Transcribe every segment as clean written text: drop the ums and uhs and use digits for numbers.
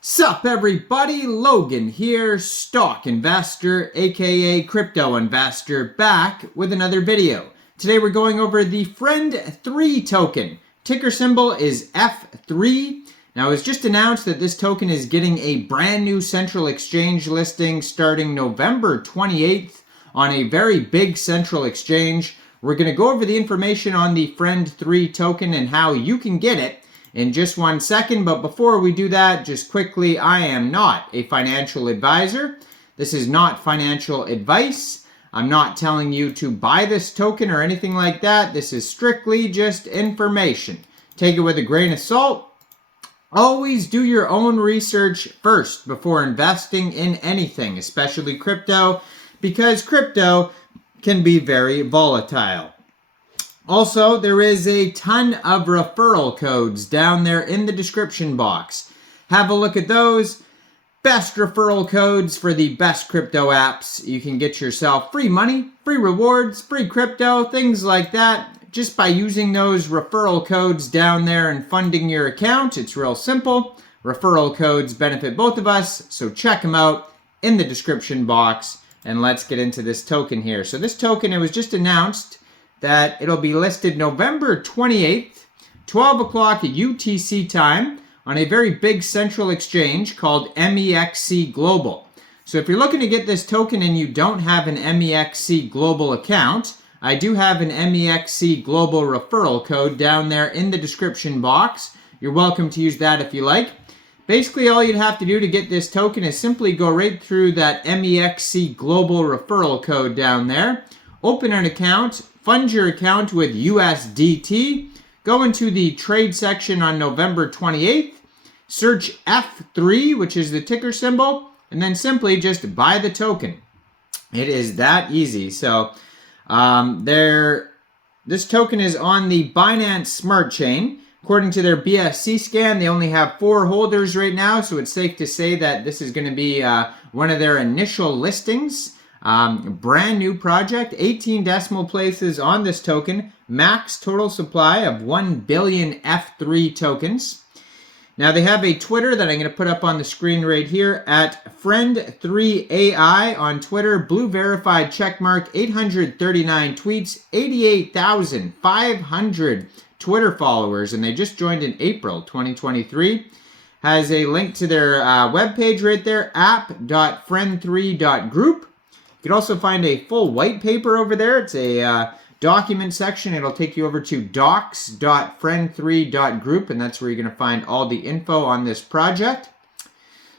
Sup everybody, Logan here, stock investor aka crypto investor, back with another video. Today we're going over the FRIEND3 token. Ticker symbol is F3. Now it was just announced that this token is getting a brand new central exchange listing starting November 28th on a very big central exchange. We're going to go over the information on the FRIEND3 token and how you can get it in just 1 second, but before we do that, just quickly, I am not a financial advisor. This is not financial advice. I'm not telling you to buy this token or anything like that. This is strictly just information. Take it with a grain of salt. Always do your own research first before investing in anything, especially crypto, because crypto can be very volatile. Also, there is a ton of referral codes down there in the description box. Have a look at those. Best referral codes for the best crypto apps. You can get yourself free money, free rewards, free crypto, things like that, just by using those referral codes down there and funding your account. It's real simple. Referral codes benefit both of us, so check them out in the description box. And let's get into this token here. So this token, it was just announced that it'll be listed November 28th, 12 o'clock UTC time on a very big central exchange called Mexc Global. So if you're looking to get this token and you don't have an Mexc Global account, I do have an Mexc Global referral code down there in the description box. You're welcome to use that if you like. Basically, all you'd have to do to get this token is simply go right through that Mexc Global referral code down there, open an account, fund your account with USDT, go into the trade section on November 28th, search F3, which is the ticker symbol, and then simply just buy the token. It is that easy. So this token is on the Binance Smart Chain. According to their BSC scan, they only have 4 holders right now, so it's safe to say that this is going to be one of their initial listings. Brand new project, 18 decimal places on this token, max total supply of 1 billion F3 tokens. Now they have a Twitter that I'm going to put up on the screen right here at FRIEND3AI on Twitter, blue verified checkmark, 839 tweets, 88,500 Twitter followers, and they just joined in April 2023. Has a link to their webpage right there, app.friend3.group. You can also find a full white paper over there. It's a document section. It'll take you over to docs.friend3.group, and that's where you're going to find all the info on this project.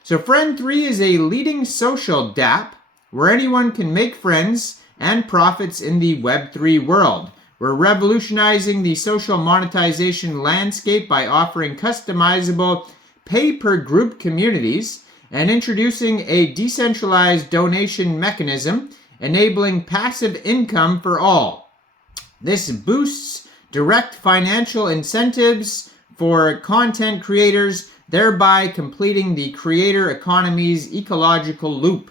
So FRIEND3 is a leading social Dapp where anyone can make friends and profits in the Web3 world. We're revolutionizing the social monetization landscape by offering customizable pay-per-group communities and introducing a decentralized donation mechanism enabling passive income for all. This boosts direct financial incentives for content creators, thereby completing the creator economy's ecological loop.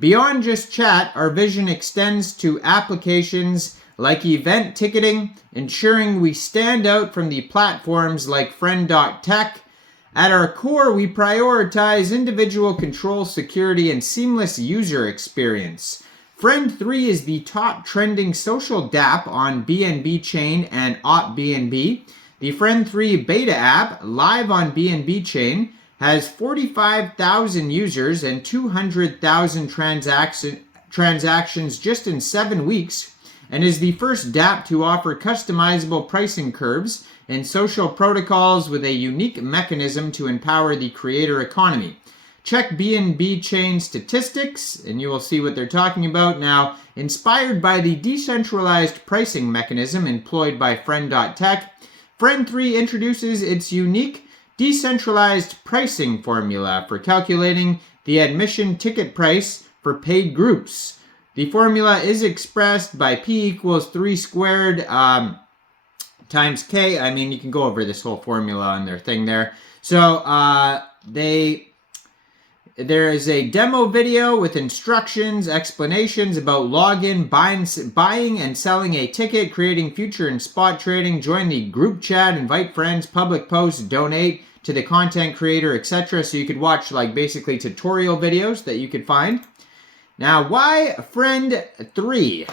Beyond just chat, our vision extends to applications like event ticketing, ensuring we stand out from the platforms like Friend.tech. At our core, we prioritize individual control, security, and seamless user experience. FRIEND3 is the top trending social Dapp on BNB Chain and OpBNB. The FRIEND3 beta app, live on BNB Chain, has 45,000 users and 200,000 transactions just in 7 weeks, and is the first Dapp to offer customizable pricing curves and social protocols with a unique mechanism to empower the creator economy. Check BNB Chain statistics and you will see what they're talking about. Now, inspired by the decentralized pricing mechanism employed by Friend.tech, FRIEND3 introduces its unique decentralized pricing formula for calculating the admission ticket price for paid groups. The formula is expressed by P equals 3 squared times K. I mean, you can go over this whole formula on their thing there. So there is a demo video with instructions, explanations about login, buying and selling a ticket, creating future and spot trading, join the group chat, invite friends, public posts, donate, to the content creator, etc. So you could watch like basically tutorial videos that you could find. Now, why FRIEND3?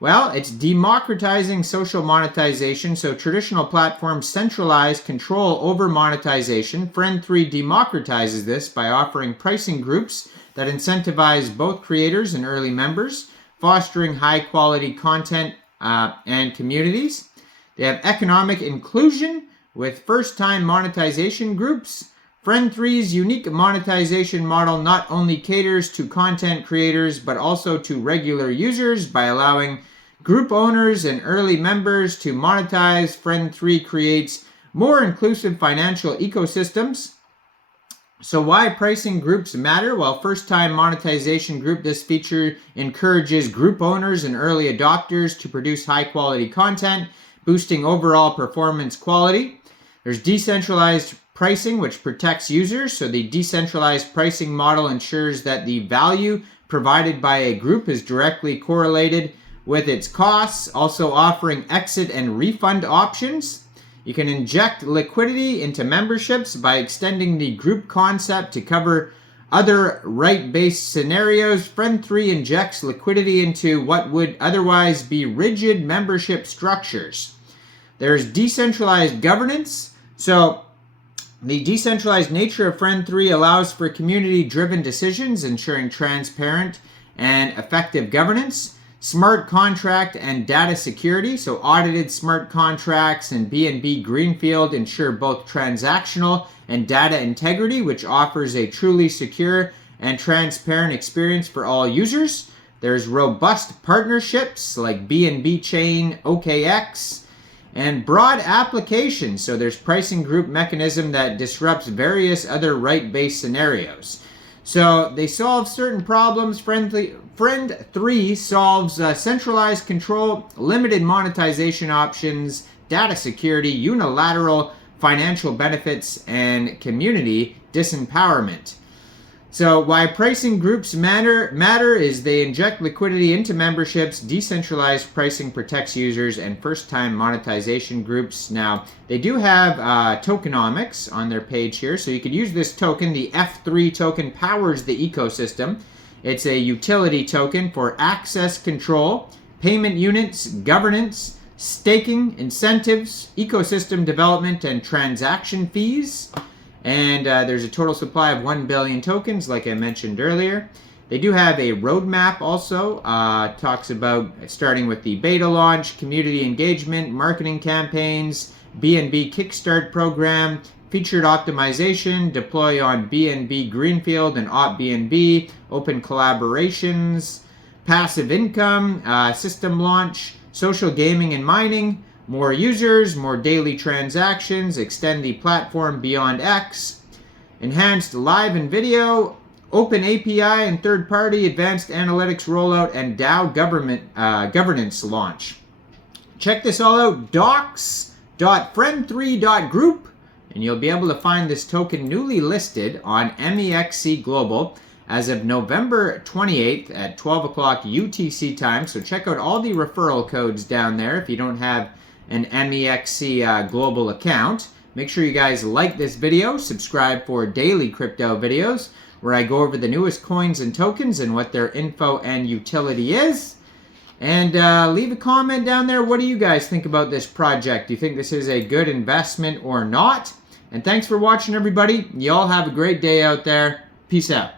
Well, it's democratizing social monetization. So traditional platforms centralize control over monetization. FRIEND3 democratizes this by offering pricing groups that incentivize both creators and early members, fostering high-quality content and communities. They have economic inclusion with first-time monetization groups. FRIEND3's unique monetization model not only caters to content creators, but also to regular users by allowing group owners and early members to monetize. FRIEND3 creates more inclusive financial ecosystems. So why pricing groups matter? Well, first-time monetization group, this feature encourages group owners and early adopters to produce high-quality content, boosting overall performance quality. There's decentralized pricing, which protects users. So the decentralized pricing model ensures that the value provided by a group is directly correlated with its costs, also offering exit and refund options. You can inject liquidity into memberships by extending the group concept to cover other right-based scenarios. FRIEND3 injects liquidity into what would otherwise be rigid membership structures. There's decentralized governance. So the decentralized nature of FRIEND3 allows for community-driven decisions, ensuring transparent and effective governance. Smart contract and data security. So audited smart contracts and BNB Greenfield ensure both transactional and data integrity, which offers a truly secure and transparent experience for all users. There's robust partnerships like BNB Chain, KCEX, and broad application. So there's pricing group mechanism that disrupts various other right-based scenarios. So they solve certain problems. FRIEND3 solves centralized control, limited monetization options, data security, unilateral financial benefits, and community disempowerment. So why pricing groups matter is they inject liquidity into memberships, decentralized pricing protects users, and first-time monetization groups. Now, they do have tokenomics on their page here, so you could use this token. The F3 token powers the ecosystem. It's a utility token for access control, payment units, governance, staking, incentives, ecosystem development, and transaction fees. And there's a total supply of 1 billion tokens, like I mentioned earlier. They do have a roadmap also. Talks about starting with the beta launch, community engagement, marketing campaigns, BNB Kickstart program, featured optimization, deploy on BNB Greenfield and OpBNB, open collaborations, passive income, system launch, social gaming and mining, more users, more daily transactions, extend the platform beyond X, enhanced live and video, open API and third-party, advanced analytics rollout, and DAO governance launch. Check this all out, docs.friend3.group, and you'll be able to find this token newly listed on Mexc Global as of November 28th at 12 o'clock UTC time. So check out all the referral codes down there if you don't have an Mexc Global account. Make sure you guys like this video, subscribe for daily crypto videos where I go over the newest coins and tokens and what their info and utility is. And leave a comment down there. What do you guys think about this project? Do you think this is a good investment or not? And thanks for watching, everybody. Y'all have a great day out there. Peace out.